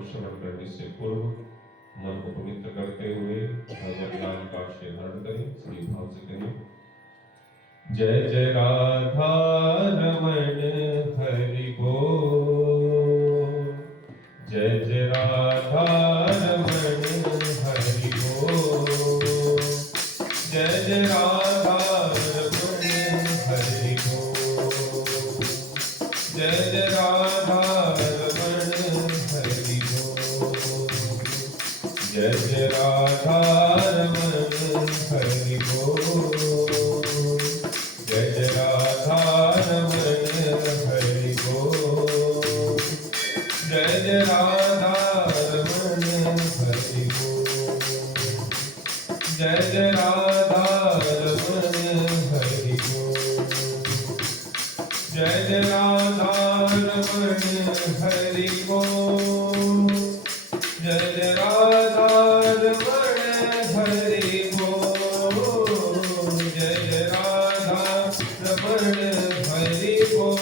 को श्रवण करने से पूर्व मन को पवित्र करते हुए भगवत नाम का धारण करें। सही भाव से करें। जय जय राधा रमण हरि बोल। जय जय राधा रमण हरि बोल। जय जय राधा रमण हरि बोल। जय जय राधा रमण हरि बोल। जय जय राधा रमण हरि बोल। जय जय राधा रमण हरि बोल। जय जय राधा रमण हरि बोल। जय जय राधा रमण हरि बोल। जय जय राधा रमण हरि बोल। जय जय राधा रमण हरि बोल। जय जय राधा रमण हरि बोल।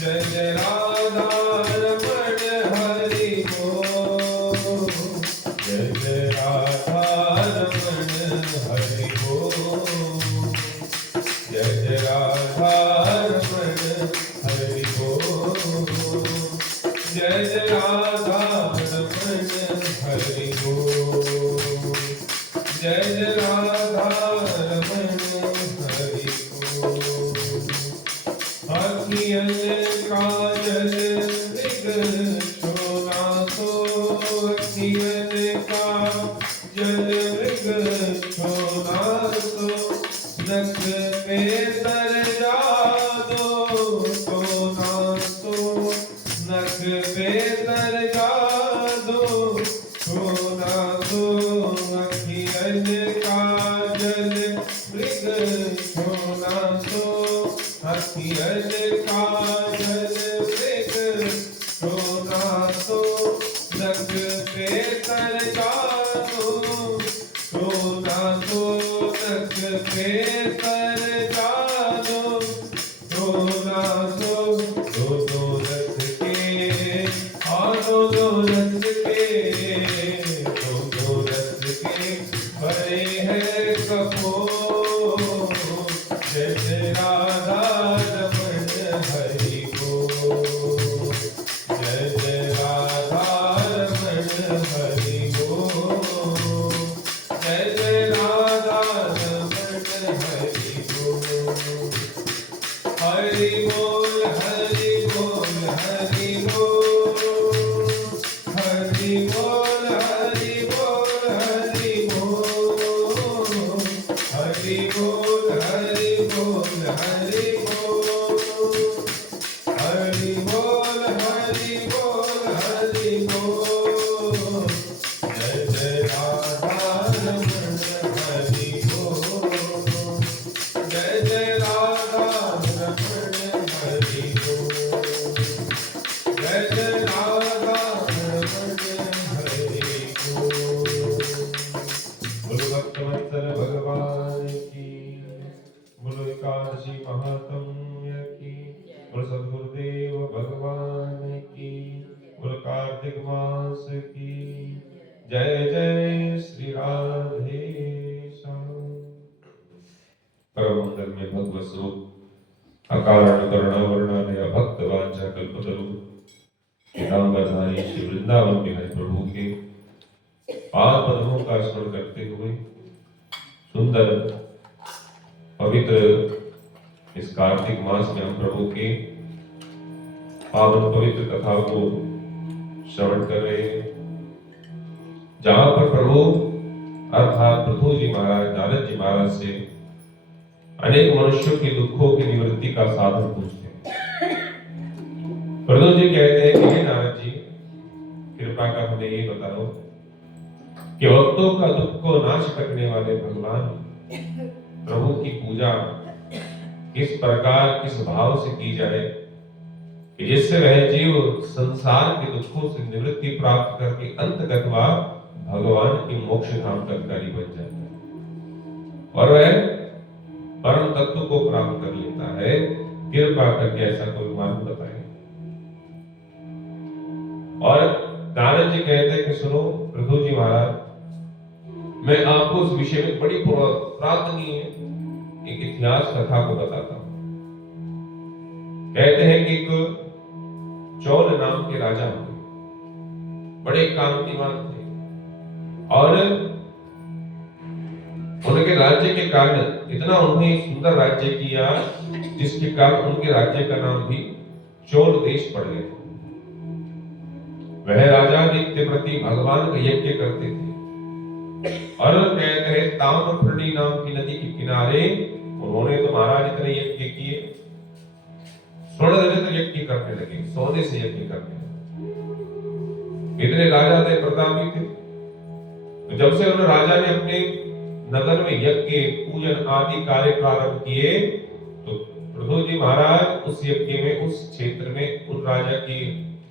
जय जय राधा रमण हरि बोल। जय जय राधा रमण हरि बोल। जय जय राधा रमण हरि बोल। जय जय राधा रमण हरि बोल। जय जय राधा रमण हरि बोल। अखियन काजल मृग शोना तो अखियन काजल मृग शोना तो नख पे तर जादो सोना तो नख पे तर जादो सोना तो अखियन काजल मृग शोना तो अखियन काजल मृग शोना तो नख पे तर जादो सोना तो नख पे तर जादो सोना तो दो रथ के दो रथ के दो रथ के भरे हैं कपोल। जय जय राधा रमण हरि बोल। जय जय राधा रमण हरि बोल। जय जय राधा रमण हरि बोल। हरि बोल हरि बोल हरि बोल। हरि बोल हरि बोल हरि बोल। हरि बोल हरि बोल हरि बोल। हरि बोल हरि बोल हरि बोल। जय जय राधा रमण हरि बोल। जय जय राधा रमण हरि बोल। जय जय राधा रमण हरि बोल। बोलो भक्तवत्सल भगवान की। बोलो एकादशी महात्म्य की। बोलो सद्गुरुदेव भगवान की। बोलो कार्तिक मास की। जय जय श्री राधे श्याम। परम मंगल में भगवत स्वरूप अकारण करुणा वर्णालय भक्त वांछा कल्पतरु पीताम्बरधारी श्री वृंदावन बिहारी प्रभु के पाद पद्मों का स्मरण करते हुए सुंदर पवित्र इस कार्तिक मास में हम प्रभु के पावन पवित्र कथा को श्रवण कर रहे हैं, जहां पर प्रभु अर्थात पृथु जी महाराज नारद जी महाराज से अनेक मनुष्यों के दुखों की निवृत्ति का साधन पूछते हैं। पृथु जी कहते हैं कि हे नारद जी, कृपा कर हमें ये बताओ कि भक्तों का दुख को नाश करने वाले भगवान प्रभु की पूजा किस प्रकार किस भाव से की जाए कि जिससे वह जीव संसार के दुखों से निवृत्ति प्राप्त करके अंतगतवा भगवान की मोक्ष धाम का अधिकारी बन जाता है और वह परम तत्व को प्राप्त कर लेता है। कृपा करके ऐसा कोई मार्ग बताए। और नारद जी कहते हैं कि सुनो पृथु जी महाराज, मैं आपको उस विषय में बड़ी पुरातनीय एक इतिहास कथा को बताता हूं। कहते हैं कि एक चौल नाम के राजा हुए, बड़े कांतिमान थे और उनके राज्य के कारण इतना उन्होंने सुंदर राज्य किया जिसके कारण उनके राज्य का नाम भी चोल देश पड़ गया। वह राजा नित्य प्रति भगवान का यज्ञ करते थे और कहते हैं ताम्रपर्णी नाम की नदी के किनारे उन्होंने तो महाराज इतने यज्ञ किए, स्वर्ण जनित यज्ञ करने लगे, सोने से यज्ञ करने लगे। इतने राजा थे, प्रतापी थे। तो जब से उन राजा ने अपने नगर में यज्ञ पूजन आदि कार्य प्रारंभ किए तो पृथु जी महाराज उस यज्ञ में, उस क्षेत्र में, उस राजा के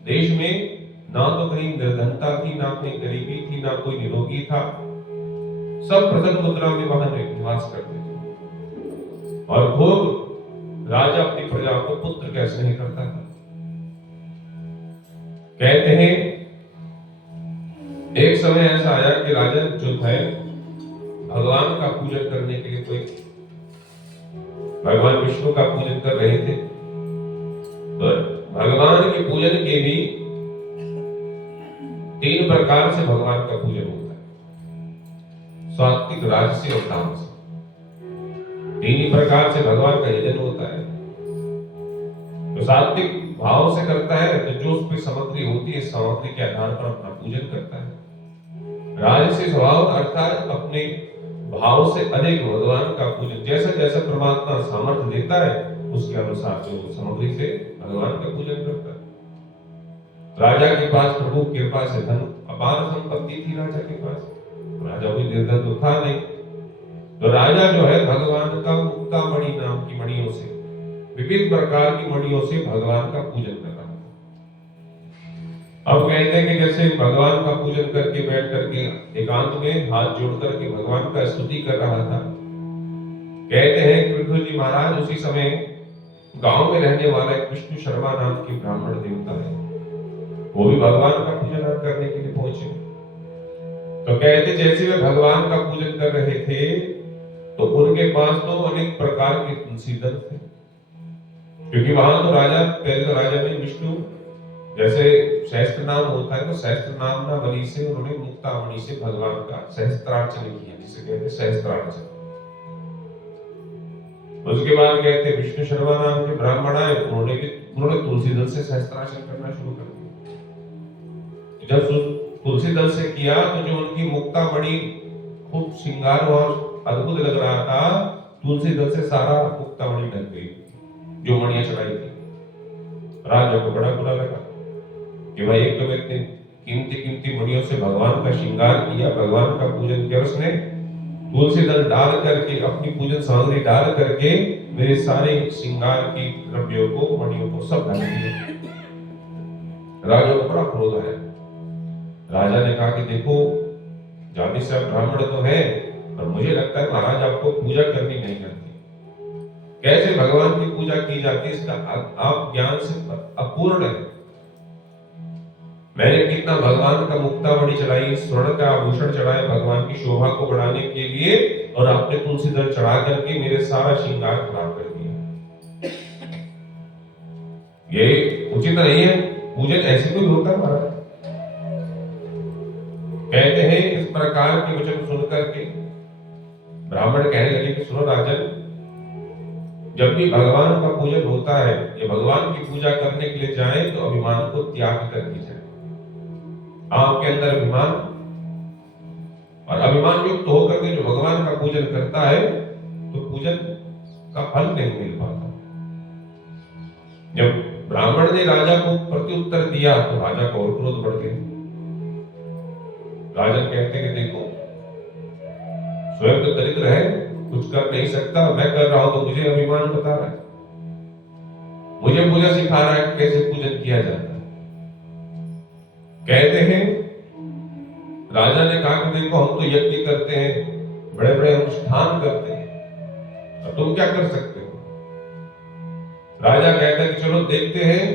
देश में ना तो कहीं निर्धनता थी, ना कोई गरीबी थी, ना कोई निरोगी था। सब प्रसन्न मुद्रा में वहां निवास करते थे और खूब राजा अपनी प्रजा को पुत्र का स्नेह करता था। कहते हैं एक समय ऐसा आया कि राजा जो है भगवान का पूजन करने के लिए, कोई भगवान विष्णु का पूजन कर रहे थे। तो भगवान के पूजन के भी 3 प्रकार से भगवान का पूजन होता है, सात्विक, राजसी और तामसी। 3 ही प्रकार से भगवान का यजन होता है। तो सात्विक भाव से करता है तो जो उस पर सामग्री होती है, सामग्री के आधार पर अपना पूजन करता है। राजसी स्वभाव अर्थात अपने भाव से अधिक भगवान का पूजन, जैसा जैसा परमात्मा सामर्थ्य देता है उसके अनुसार जो सामग्री से भगवान का पूजन करता है। राजा के पास प्रभु कृपा से धन अपार संपत्ति थी राजा के पास, राजा कोई निर्धन तो था नहीं। तो राजा जो है भगवान का मुक्तामणि नाम की मणियों से, विभिन्न प्रकार की मणियों से भगवान का पूजन कर रहा था। अब कहते हैं कि जैसे भगवान का पूजन करके बैठ करके एकांत में हाथ जोड़ करके भगवान का स्तुति कर रहा था। कहते हैं कि पृथु जी महाराज उसी समय गांव में रहने वाला एक विष्णु शर्मा नाम की ब्राह्मण देवता है, वो भी भगवान का पूजन करने के लिए पहुंचे। तो कहते जैसे वे भगवान का पूजन कर रहे थे तो उनके पास तो अनेक प्रकार के तुलसी दल थे, क्योंकि वहां तो राजा, पहले तो राजा में विष्णु जैसे सहस्त्र नाम होता है तो सहस्त्र नाम ना बलि से उन्होंने मुक्तामणि से भगवान का सहस्त्रार्चन किया, जिसे कहते हैं सहस्त्रार्चन। उसके बाद कहते विष्णु शर्मा नाम के ब्राह्मण आए, उन्होंने तुलसी दल से सहस्त्रार्चन करना शुरू कर दिया। जब तुलसी दल से किया तो जो उनकी मुक्तामणि खूब श्रृंगार और अद्भुत लग रहा था, तुलसी दल से सारा मुक्तामणि ढक गई जो मणियां चढ़ाई थी। राजा को बड़ा बुरा लगा कि भाई एक तो मैं इतनी कीमती मणियों से भगवान का श्रृंगार किया, भगवान का पूजन किया, उसने तुलसी दल डाल करके, अपनी पूजन सामग्री डाल करके मेरे सारे श्रृंगार की द्रव्यों को, मणियों को सब ढक दिया। राजा को बड़ा क्रोध आया। राजा ने कहा कि देखो जाति से ब्राह्मण तो है पर मुझे लगता है महाराज आपको पूजा करनी नहीं आती, कैसे भगवान की पूजा की जाती है इसका आप ज्ञान से अपूर्ण है। मैंने कितना भगवान का मुक्तामणि चढ़ाई, स्वर्ण का आभूषण चढ़ाया भगवान की शोभा को बढ़ाने के लिए, और आपने तुलसी दल चढ़ा करके मेरे सारा श्रृंगार खराब कर दिया। ये उचित नहीं है, पूजन ऐसे कोई होता है महाराज। कहते हैं इस प्रकार के वचन सुन करके ब्राह्मण कहने लगे कि सुनो राजन, जब भी भगवान का पूजन होता है या भगवान की पूजा करने के लिए जाए तो अभिमान को त्याग करके जाए। आपके अंदर अभिमान और अभिमान युक्त होकर के जो भगवान का पूजन करता है तो पूजन का फल नहीं मिल पाता। जब ब्राह्मण ने राजा को प्रत्युत्तर दिया तो राजा का और क्रोध बढ़ गया। राजा कहते कि देखो स्वयं तो दरिद्र है, कुछ कर नहीं सकता, मैं कर रहा हूं तो मुझे अभिमान बता रहा है, मुझे पूजा सिखा रहा है कैसे पूजन किया जाता है। कहते हैं राजा ने कहा कि देखो हम तो यज्ञ करते हैं, बड़े बड़े अनुष्ठान करते हैं, और तुम क्या कर सकते हो। राजा कहता है कि चलो देखते हैं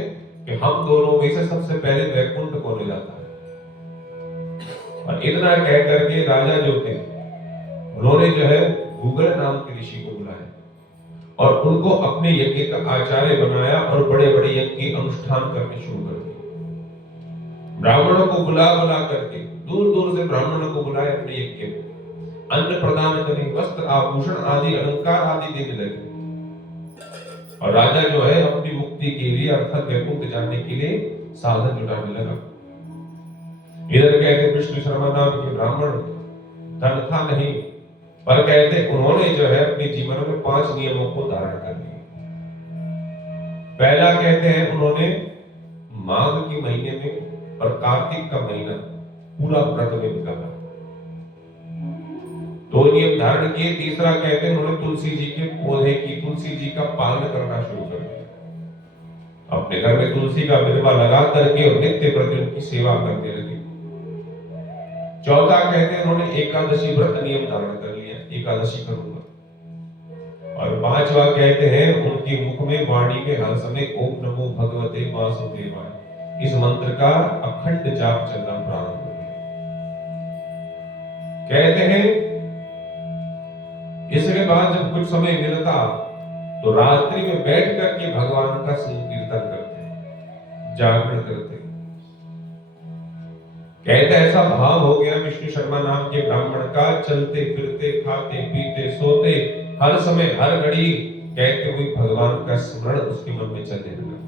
कि हम दोनों में से सबसे पहले वैकुंठ कौन जाता है। और इतना कह करके राजा जो थे उन्होंने जो है गूगल नाम के ऋषि को बुलाया और उनको अपने यज्ञ का आचार्य बनाया और बड़े बड़े यज्ञ के अनुष्ठान करने शुरू कर दिए। ब्राह्मणों को बुला बुला करके दूर दूर से ब्राह्मणों को बुलाए अपने यज्ञ में, अन्न प्रदान करें, वस्त्र आभूषण आदि अलंकार आदि देने लगे। और राजा जो है अपनी मुक्ति के लिए अर्थात वैकुंठ जाने के लिए साधन जुटाने लगा। इधर कहते विष्णु शर्मा नाम के ब्राह्मण धन था नहीं, पर कहते उन्होंने जो है अपने जीवन में 5 नियमों को धारण कर लिया। पहला कहते हैं उन्होंने माघ के महीने में और कार्तिक का महीना पूरा व्रत में निकाला, 2 नियम धारण किए। तीसरा कहते हैं उन्होंने तुलसी जी के पौधे की, तुलसी जी का पालन करना शुरू कर दिया, अपने घर में तुलसी का बिरवा लगा करके और नित्य प्रति उनकी सेवा करते लगे। चौथा कहते हैं उन्होंने एकादशी व्रत नियम धारण कर लिया, एकादशी करूंगा। और 5वां कहते हैं उनके मुख में वाणी में हर समय ओम नमो भगवते वासुदेवाय इस मंत्र का अखंड जाप चलना प्रारंभ हो गया। कहते हैं इसके बाद जब कुछ समय मिलता तो रात्रि में बैठ करके भगवान का संकीर्तन करते, जागरण करते। कहते ऐसा भाव हो गया विष्णु शर्मा नाम के ब्राह्मण का, चलते फिरते खाते पीते सोते हर समय हर घड़ी कहते हुए भगवान का स्मरण उसके मन में चलने लगा।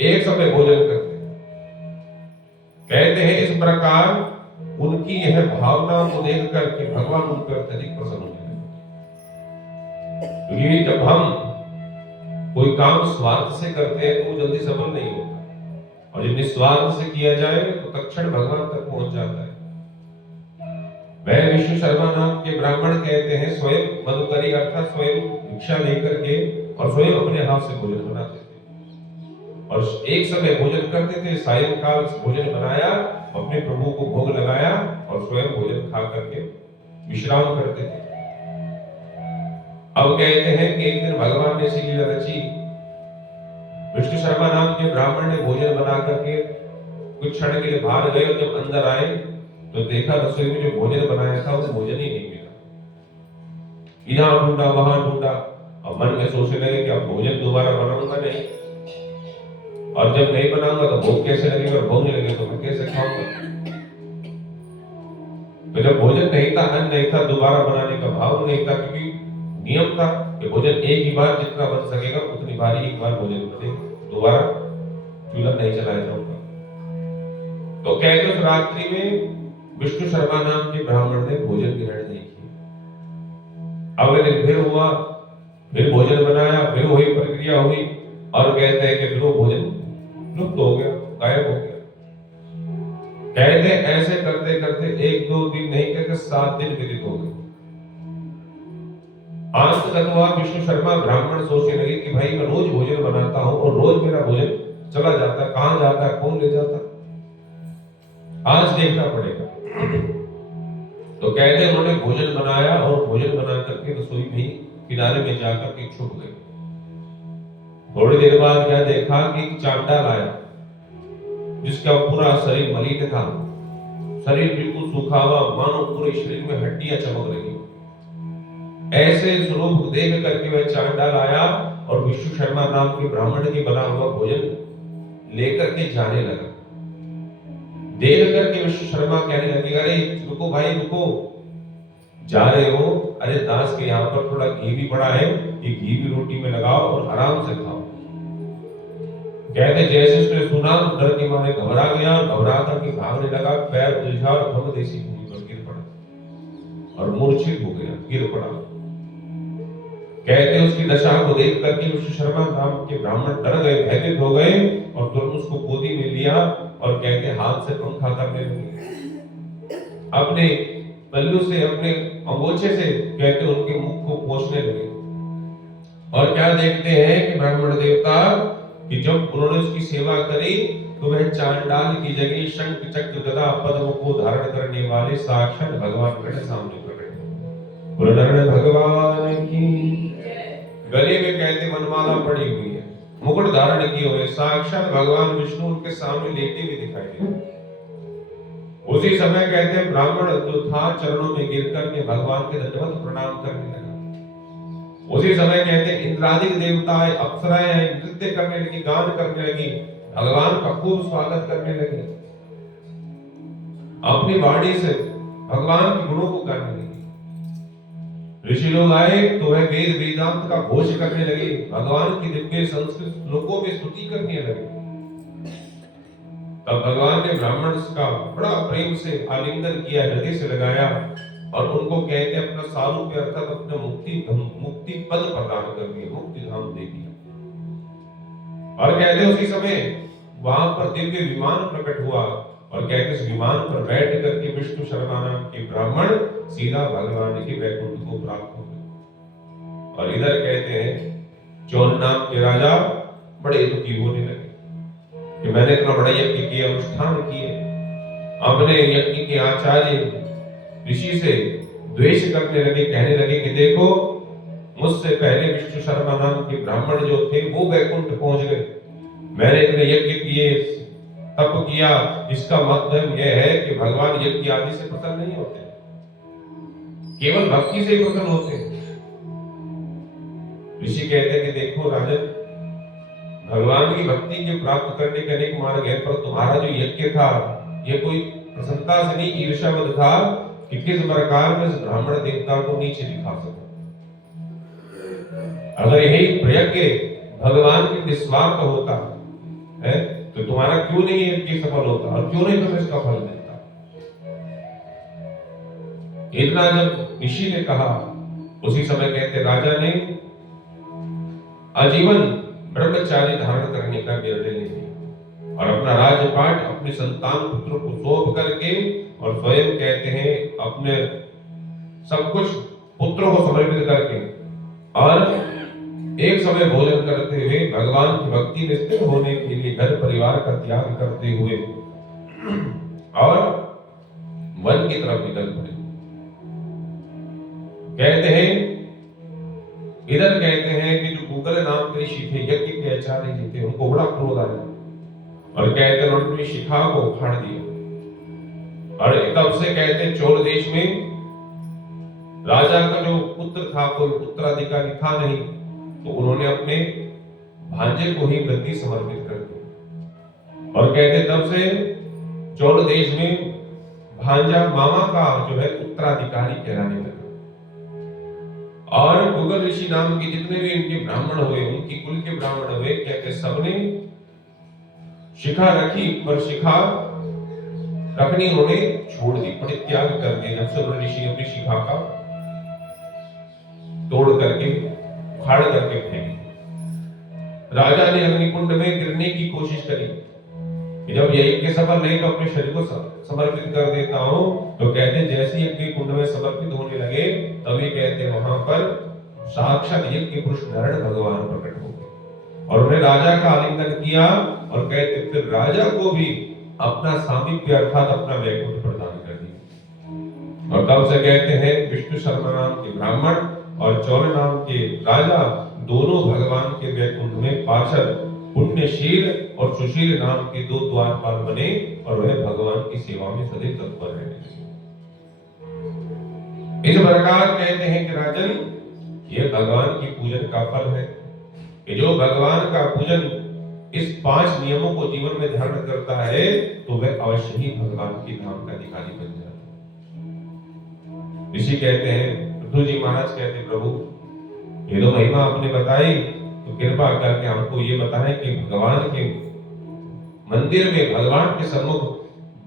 एक समय भोजन करते, कहते हैं इस प्रकार उनकी यह भावना को देख करके भगवान उन पर अत्यधिक प्रसन्न होने लगे। क्योंकि जब हम कोई काम स्वार्थ से करते हैं तो जल्दी सफल नहीं होता, और जब निस्वार्थ से किया जाए तो तत्क्षण भगवान तक पहुंच जाता है। वह विष्णु शर्मा नाम के ब्राह्मण कहते हैं स्वयं मधुकरी अर्थात स्वयं भिक्षा लेकर के और स्वयं अपने हाथ से भोजन बनाते थे, और एक समय भोजन करते थे, सायंकाल भोजन बनाया, अपने प्रभु को भोग लगाया और स्वयं भोजन खा करके विश्राम करते थे। अब कहते हैं कि एक दिन भगवान ने ऐसी लीला रची, विष्णु शर्मा नाम के ब्राह्मण ने भोजन बना करके कुछ क्षण के लिए बाहर गए और जब अंदर आए तो देखा रसोई में जो भोजन बनाया था वो भोजन ही नहीं मिला। यहाँ ढूंढा वहां ढूंढा, अब मन में सोचने लगे कि अब भोजन दोबारा बनाऊंगा नहीं, और जब नहीं बनाऊंगा तो भूख कैसे लगेगी, और भूख नहीं लगे तो मैं कैसे खाऊंगा। तो जब भोजन नहीं था, अन्न नहीं था, दोबारा बनाने का भाव नहीं था, क्योंकि नियम था कि भोजन एक ही बार जितना बन सकेगा उतनी बार ही एक बार भोजन बने, दोबारा चूल्हा नहीं चलाया जाऊंगा। तो कहते उस रात्रि में विष्णु शर्मा नाम के ब्राह्मण ने भोजन ग्रहण नहीं किया। अगले दिन फिर हुआ, फिर भोजन बनाया, फिर वही प्रक्रिया हुई, और कहते हैं कि फिर वो भोजन लुप्त हो गया, गायब हो गया। कहते ऐसे करते करते 1-2 दिन नहीं कहते 7 दिन व्यतीत हो गए। अंत तक हुआ विष्णु शर्मा ब्राह्मण सोचने लगे कि भाई मैं रोज भोजन बनाता हूं और रोज मेरा भोजन चला जाता है, कहां जाता है, कौन ले जाता है, आज देखना पड़ेगा। तो कहते उन्होंने भोजन बनाया और भोजन बना करके रसोई में किनारे में जाकर के छुप गए। थोड़ी देर बाद क्या देखा कि चांडाल आया, जिसका पूरा शरीर मलिन था, शरीर बिल्कुल सूखा हुआ, मानो पूरे शरीर में हड्डियां चमक रही। ऐसे स्वरूप देख करके वह चांडाल आया और विष्णु शर्मा नाम के ब्राह्मण के बना हुआ भोजन लेकर के जाने लगा। देख करके विष्णु शर्मा कहने लगे, अरे रुको भाई रुको, जा रहे हो, अरे दास के यहाँ पर थोड़ा घी भी पड़ा है, ये घी भी रोटी में लगाओ और आराम से खाओ। कहते जैसे उसने सुना तो डर के मारे घबरा गया, और घबरा करके भागने लगा, पैर उलझा और भव देसी भूमि पर गिर पड़ा और मूर्छित हो गया, गिर पड़ा। कहते उसकी दशा को देख करके विष्णु शर्मा नाम के ब्राह्मण डर गए, भयभीत हो गए, और तुरंत उसको गोदी में लिया और कहते हाथ से पंखा करने लगे, अपने पल्लू से, अपने अंगोछे से कहते उनके मुख को पोंछने लगे। और क्या देखते हैं कि ब्राह्मण देवता कि जब उन्होंने उसकी सेवा करी तो वह चांडाल की जगह शंख चक्र गदा पद्म को धारण करने वाले साक्षात भगवान के सामने प्रकट हुए। भगवान की गले में कहते वनमाला पड़ी हुई है, मुकुट धारण किए हुए साक्षात भगवान विष्णु उनके सामने लेटे हुए दिखाई दे। उसी समय कहते हैं ब्राह्मण जो था चरणों में गिर करके भगवान के दंडवत प्रणाम करने लगा। उसी समय कहते हैं इंद्रादि देवताएं अप्सराएं नृत्य करने लगी, गान करने लगी, भगवान का खूब स्वागत करने लगी, अपनी वाणी से भगवान के गुणों को गाने लगी। ऋषि लोग आए तो वह वेद वेदांत का घोष करने लगे, भगवान की दिव्य संस्कृत श्लोकों में स्तुति करने लगे। तब भगवान ने ब्राह्मण का बड़ा प्रेम से आलिंगन किया, हृदय से लगाया और उनको कहते अपना सारूप्य अर्थात अपना मुक्ति पद प्रदान कर दिया, मुक्ति धाम दे दिया। और कहते उसी समय वहां पर दिव्य विमान प्रकट हुआ और कहते इस विमान पर बैठ करके विष्णु शर्मा नाम के ब्राह्मण सीधा भगवान के वैकुंठ को प्राप्त हो गए। और इधर कहते हैं चोल नाम के राजा बड़े दुखी होने लगे कि मैंने इतना बड़ा यज्ञ किया, अनुष्ठान किए, अपने यज्ञ के आचार्य ऋषि से द्वेष करने लगे, कहने लगे कि देखो मुझसे पहले विष्णु शर्मा नाम के ब्राह्मण जो थे वो वैकुंठ पहुंच गए, मैंने इतने यज्ञ किए, तप किया, इसका मतलब यह है कि भगवान यज्ञ आदि से प्रसन्न नहीं होते, केवल भक्ति से ही प्रसन्न होते हैं। ऋषि कहते हैं कि देखो राजन, भगवान की भक्ति के प्राप्त करने के अनेक मार्ग है, पर तुम्हारा जो यज्ञ था ये कोई प्रसन्नता से नहीं, ईर्ष्यावद था कि किस प्रकार में इस ब्राह्मण देवता को नीचे दिखा सकूं। अगर यही यज्ञ भगवान के निस्वार्थ होता है तो तुम्हारा क्यों नहीं यज्ञ सफल होता और क्यों नहीं तुम्हें इसका फल मिलता। इतना जब ऋषि ने कहा उसी समय कहते राजा ने आजीवन ब्रह्मचारी धारण करने का निर्णय ले लिया और अपना राजपाट अपने संतान पुत्र को सौंप करके और स्वयं कहते हैं अपने सब कुछ पुत्रों को समर्पित करके और एक समय भोजन करते हुए भगवान की भक्ति में स्थिर होने के लिए घर परिवार का त्याग करते हुए और वन की तरफ निकल पड़े। कहते हैं इधर कहते हैं कि जो गूगल नाम के ऋषि थे, यज्ञ के आचार्य जी थे, उनको बड़ा क्रोध आया और कहते हैं उन्होंने शिखा को उखाड़ दिया। और तब से कहते हैं चोल देश में राजा का जो पुत्र था, कोई उत्तराधिकारी था नहीं, तो उन्होंने अपने भांजे को ही गद्दी समर्पित कर दी। और कहते तब से चोल देश में भांजा मामा का जो है उत्तराधिकारी कहलाने लगा। और गुगल ऋषि नाम के जितने भी इनके ब्राह्मण हुए, उनकी कुल के ब्राह्मण हुए, कहते सबने शिखा रखी, पर शिखा रखनी उन्होंने छोड़ दी, परित्याग कर दिया। जब से उन्होंने ऋषि अपनी शिखा का तोड़ करके उखाड़ करके फेंक। राजा ने अग्निकुंड में गिरने की कोशिश करी, जब यज्ञ सफल नहीं तो अपने शरीर को समर्पित कर देता हूं, तो कहते जैसे यज्ञ कुंड में समर्पित होने लगे तभी कहते वहां पर साक्षात यज्ञ पुरुष नारायण भगवान प्रकट हो गए और उन्हें राजा का आलिंगन किया और कहते फिर राजा को भी अपना सामीप्य अर्थात अपना वैकुंठ प्रदान कर दिया। और तब से कहते हैं विष्णु शर्मा नाम के ब्राह्मण और चौल नाम के राजा दोनों भगवान के वैकुंठ में पार्षद, पुण्यशील और सुशील नाम के दो द्वारपाल बने और वह भगवान की सेवा में सदैव तत्पर रहने लगे। इस प्रकार कहते हैं कि राजन, यह भगवान की पूजन का फल है कि जो भगवान का पूजन इस 5 नियमों को जीवन में धारण करता है तो वह अवश्य ही भगवान की धाम का अधिकारी बन जाता है। ऋषि कहते हैं, पृथु जी महाराज कहते प्रभु ये तो महिमा आपने बताई, तो कृपा करके हमको ये बताएं कि भगवान के मंदिर में भगवान के सम्मुख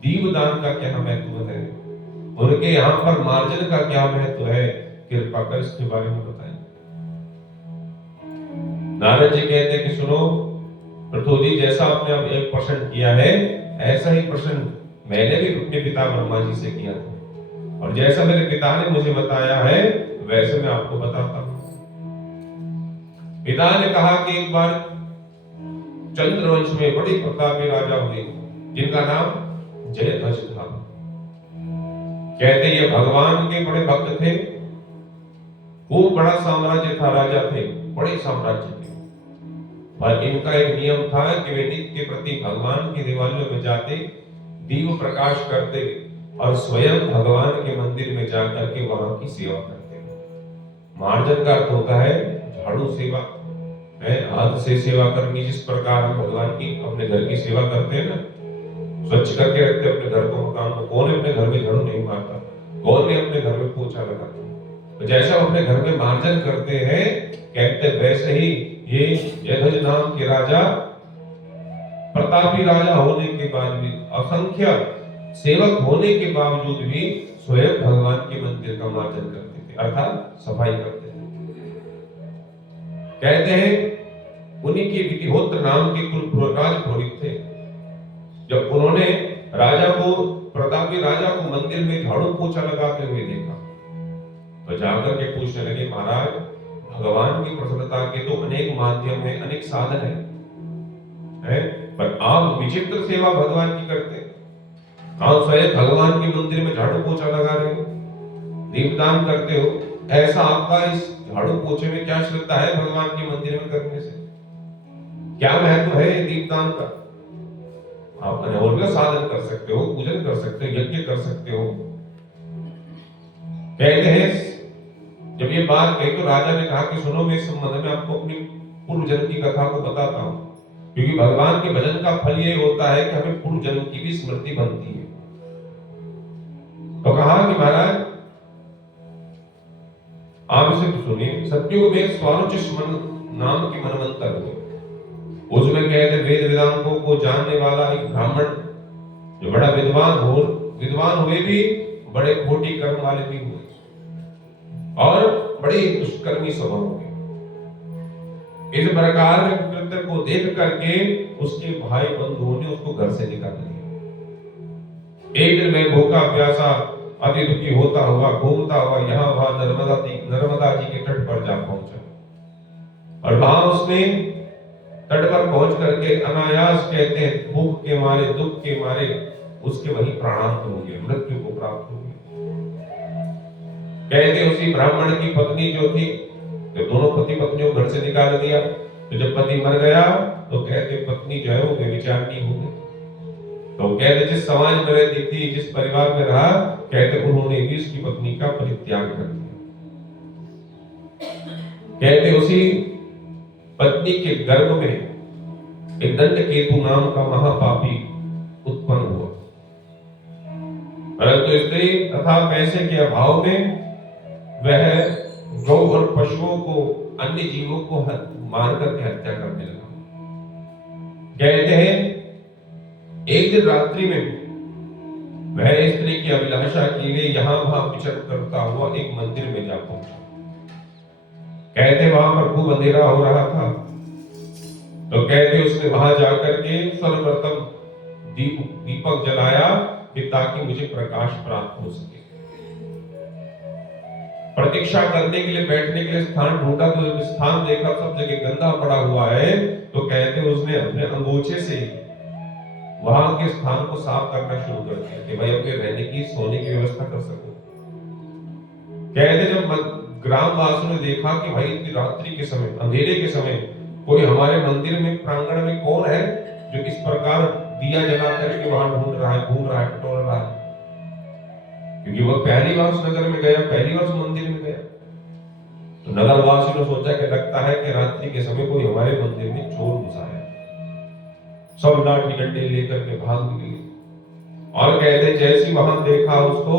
दीपदान का क्या महत्व है, उनके यहाँ पर मार्जन का क्या महत्व है, कृपा कर इसके बारे में बताएं। नारद जी कहते हैं कि सुनो पृथु जी, जैसा आपने अब एक प्रश्न किया है ऐसा ही प्रश्न मैंने भी अपने पिता ब्रह्मा जी से किया था और जैसा मेरे पिता ने मुझे बताया है वैसे मैं आपको बताता हूं। पिता ने कहा कि एक बार चंद्रवंश में बड़े प्रतापी राजा हुए जिनका नाम जयध्वज था। कहते ये भगवान के बड़े भक्त थे, खूब बड़ा साम्राज्य था, राजा थे, बड़े साम्राज्य थे। पर इनका एक नियम था कि वे नित्य प्रति भगवान के देवालयों में जाते, दीप प्रकाश करते और स्वयं भगवान के मंदिर में जाकर के वहां की सेवा करते। मार्जन का अर्थ होता है झाड़ू सेवा, है हाथ से सेवा करनी। जिस प्रकार हम भगवान की अपने घर की सेवा करते हैं ना, स्वच्छ करके रखते हैं अपने घर को, मकान को। कौन अपने घर में झाड़ू नहीं मारता, कौन ने अपने घर में पोछा लगाता। तो जैसा अपने घर में मार्जन करते हैं, कहते वैसे ही ये यध्वज नाम के राजा, प्रतापी राजा होने के बाद भी, असंख्य सेवक होने के बावजूद भी स्वयं भगवान के मंदिर का मार्जन करते थे, अर्थात सफाई करते थे। कहते हैं उन्हीं के विधिहोत्र नाम के कुल राज पुरोहित थे। जब उन्होंने राजा को, प्रतापी राजा को मंदिर में झाड़ू पोछा लगाते हुए देखा तो जाकर के पूछने लगे, महाराज भगवान की प्रसन्नता के तो अनेक माध्यम हैं, अनेक साधन हैं, पर आप विचित्र सेवा भगवान की करते हैं। आप स्वयं भगवान के मंदिर में झाड़ू पोछा लगा रहे हो, दीपदान करते हो, ऐसा आपका इस झाड़ू पोछे में क्या श्रद्धा है भगवान के मंदिर में करने से? क्या महत्व है दीपदान का? आप और भी साधन कर सकते हो, पूजन कर सकते हो, यज्ञ कर सकते हो। कहते हैं जब ये बात कही तो राजा ने कहा कि सुनो, मैं इस संबंध में आपको अपनी पूर्व जन्म की कथा को बताता हूं, क्योंकि भगवान के भजन का फल ये होता है कि हमें पूर्व जन्म की भी स्मृति बनती है। तो कहा कि महाराज आप इसे सुनिए। सतयुग में स्वारोचिष नाम की मनवंतर हुए। उसमें कहते वेद वेदांतों को जानने वाला एक ब्राह्मण, जो बड़ा विद्वान हुए भी, बड़े खोटी कर्म वाले भी हुए और बड़े दुष्कर्मी स्वभाव के। इस प्रकार के कृत्य को देख करके उसके भाई बंधुओं ने उसको घर से निकाल दिया। एक दिन में भूखा प्यासा अति दुखी होता हुआ, घूमता हुआ यहाँ वहां नर्मदा जी के तट पर जा पहुंचा और वहां उसने तट पर पहुंच करके अनायास, कहते हैं भूख के मारे, दुख के मारे उसके वही प्राणांत हो गए, मृत्यु को प्राप्त हो गए। कहते उसी ब्राह्मण की पत्नी जो थी, तो दोनों पति पत्नियों घर से निकाल दिया। तो जब पति मर गया तो कहते पत्नी जो है वो व्यभिचारिणी हो गई। तो कहते जिस समाज में रहती थी, जिस परिवार में रहा, कहते उन्होंने भी उसकी पत्नी का परित्याग कर दिया। कहते उसी पत्नी के गर्भ में एक दंडकेतु नाम का महापापी उत्पन्न हुआ। परंतु स्त्री तथा पैसे के अभाव में वह गौ और पशुओं को, अन्य जीवों को मार करके हत्या करने लगा। कहते हैं एक दिन रात्रि में वह स्त्री की अभिलाषा के लिए यहां वहां विचरण करता हुआ एक मंदिर में जा पहुंचा। कहते वहां पर खूब अंधेरा हो रहा था। तो कहते उसने वहां जाकर के सर्वप्रथम दीपक जलाया कि ताकि मुझे प्रकाश प्राप्त हो सके। प्रतीक्षा करने के लिए, बैठने के लिए स्थान ढूंढा तो स्थान देखा सब जगह गंदा पड़ा हुआ है। तो कहते उसने अपने अंगूछे से वहां के स्थान को साफ करना शुरू कर दिया कि भाई अपने रहने की, सोने की व्यवस्था कर सको। कहते जब ग्राम वासियों ने देखा कि भाई इतनी रात्रि के समय, अंधेरे के समय कोई हमारे मंदिर में, प्रांगण में कौन है जो इस प्रकार दिया जला करके वहां ढूंढ रहा है, घूम रहा है, टटोल रहा है, क्योंकि वो पहली बार उस नगर में गया, पहली बार उस मंदिर में गया। तो नगर वासियों ने सोचा कि लगता है कि रात्रि के समय कोई हमारे मंदिर में चोर घुसा है। सब लाठी डंडे लेकर के भाग निकले और कहते जैसे वहां देखा उसको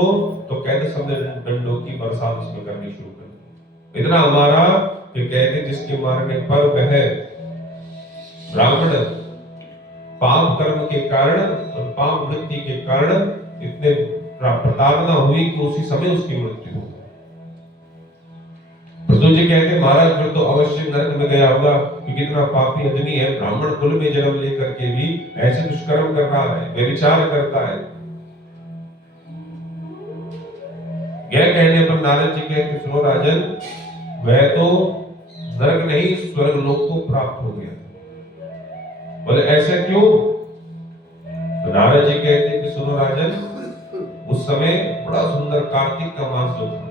तो कहते सबने डंडों की बरसात उसमें करनी शुरू कर दी। इतना हमारा कि कहते जिसके मारने पर वह ब्राह्मण पाप कर्म के कारण और पाप वृत्ति के कारण इतने प्रताड़ना हुई कि उसी समय उसकी मृत्यु हो। जी कहते महाराज फिर तो अवश्य नरक में गया होगा, क्योंकि इतना पापी आदमी है, ब्राह्मण कुल में जन्म लेकर के भी ऐसे दुष्कर्म कर रहा है, व्यभिचार करता है। यह कहने पर नारद जी कहते सुनो राजन, वह तो नरक नहीं स्वर्ग लोक को प्राप्त हो गया। बोले ऐसे क्यों? तो नारद जी कहते कि सुनो राजन, उस समय बड़ा सुंदर कार्तिक का मास जो था,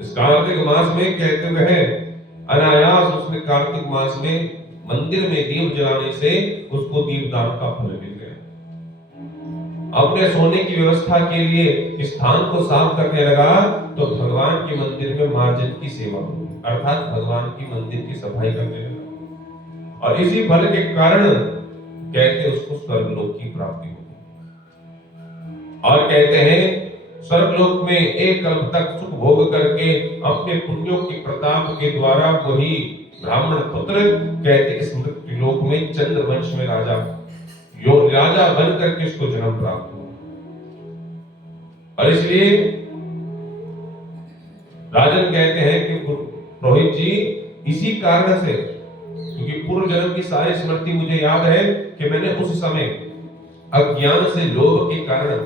इस कार्तिक मास में कहते हुए अनायास उसने कार्तिक मास में मंदिर में दीप जलाने से उसको दीपदान का फल मिल गया। अपने सोने की व्यवस्था के लिए स्थान को साफ करने लगा तो भगवान के मंदिर में मार्जन की सेवा हुई, अर्थात भगवान की मंदिर की सफाई करने लगा। और इसी फल के कारण कहते उसको स्वर्गलोक की प्राप्ति होगी। और कहते हैं स्वर्गलोक में एक कल्प तक सुख भोग करके अपने पुण्यों के प्रताप के द्वारा वही ब्राह्मण पुत्र कहते इस मृत्युलोक में चंद्रवंश में राजा बन करके उसको जन्म प्राप्त हुआ। और इसलिए राजन कहते हैं कि रोहित जी इसी कारण से, क्योंकि पूर्व जन्म की सारी स्मृति मुझे याद है कि मैंने उस समय अज्ञान से लोभ के कारण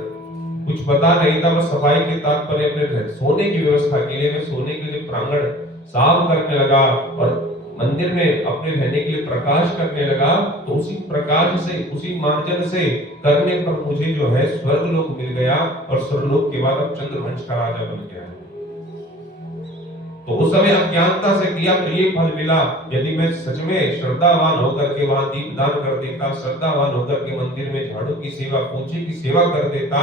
कुछ पता नहीं था, बस सफाई के तात्पर्य अपने सोने की व्यवस्था के लिए मैं सोने के लिए प्रांगण साफ करने लगा और मंदिर में अपने रहने के लिए प्रकाश करने लगा। तो उसी प्रकाश से, उसी मार्जन से करने पर मुझे जो है स्वर्गलोक मिल गया और स्वर्गलोक के बाद अब चंद्रवंश का राजा बन गया। तो उस समय अज्ञानता से किया तो ये फल मिला। यदि मैं सच में श्रद्धावान होकर के वहां दीपदान कर देता, श्रद्धावान होकर के मंदिर में झाड़ू की सेवा, पोछे की सेवा कर देता,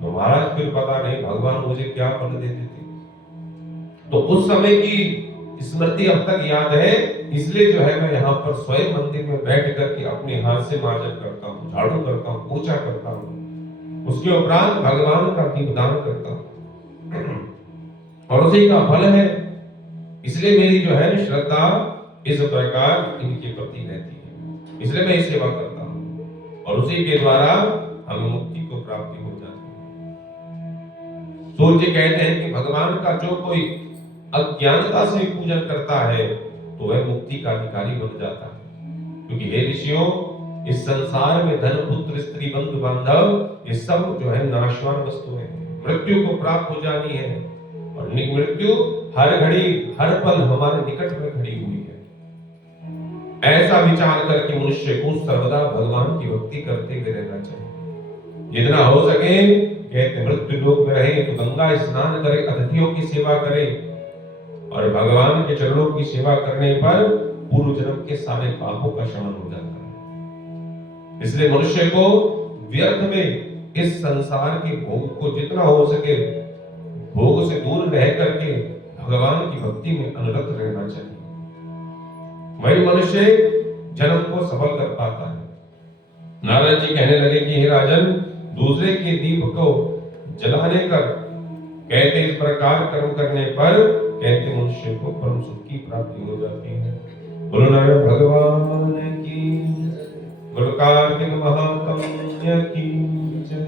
तो महाराज फिर पता नहीं भगवान मुझे क्या फल दे देते। तो उस समय की स्मृति अब तक याद है, इसलिए जो है मैं यहाँ पर स्वयं मंदिर में बैठ करके अपने हाथ से मार्जन करता हूँ, झाड़ू करता हूँ, पोछा करता हूँ, उसके उपरांत भगवान का दीपदान करता हूँ और उसी का फल है। इसलिए मेरी जो है श्रद्धा इस प्रकार इनके प्रति रहती है, इसलिए मैं सेवा करता हूँ और उसी के द्वारा हमें मुक्ति को प्राप्ति हो जाती है। सूर्य कहते हैं कि भगवान का जो कोई अज्ञानता से पूजन करता है तो वह मुक्ति का अधिकारी बन जाता है। क्योंकि हे ऋषियों, इस संसार में धन, पुत्र, स्त्री, बंधु, बांधव ये सब जो है नाशवान वस्तु है, मृत्यु को प्राप्त हो जानी है और मृत्यु हर घड़ी हर पल हमारे निकट में खड़ी हुई है। ऐसा विचार करके मनुष्य को सर्वदा भगवान की भक्ति करते हुए रहना चाहिए। जितना हो सके कहते मृत्यु लोक में रहे तो गंगा स्नान करे, अतिथियों की सेवा करे और भगवान के चरणों की सेवा करने पर पूर्व जन्म के सारे पापों का शमन हो जाता है। इसलिए मनुष्य को व्यर्थ में इस संसार के भोग को जितना हो सके भोग से दूर रह करके भगवान की भक्ति में अनरत रहना चाहिए। वही मनुष्य जन्म को सफल कर पाता है। नारद जी कहने लगे कि हे राजन, दूसरे के दीप को जलाने कर कहते इस प्रकार कर्म करने पर कहते मनुष्य को परम सुख की प्राप्ति हो जाती है। बोलो नारायण भगवान की, बोलो कार्तिक महात्म्य की जय।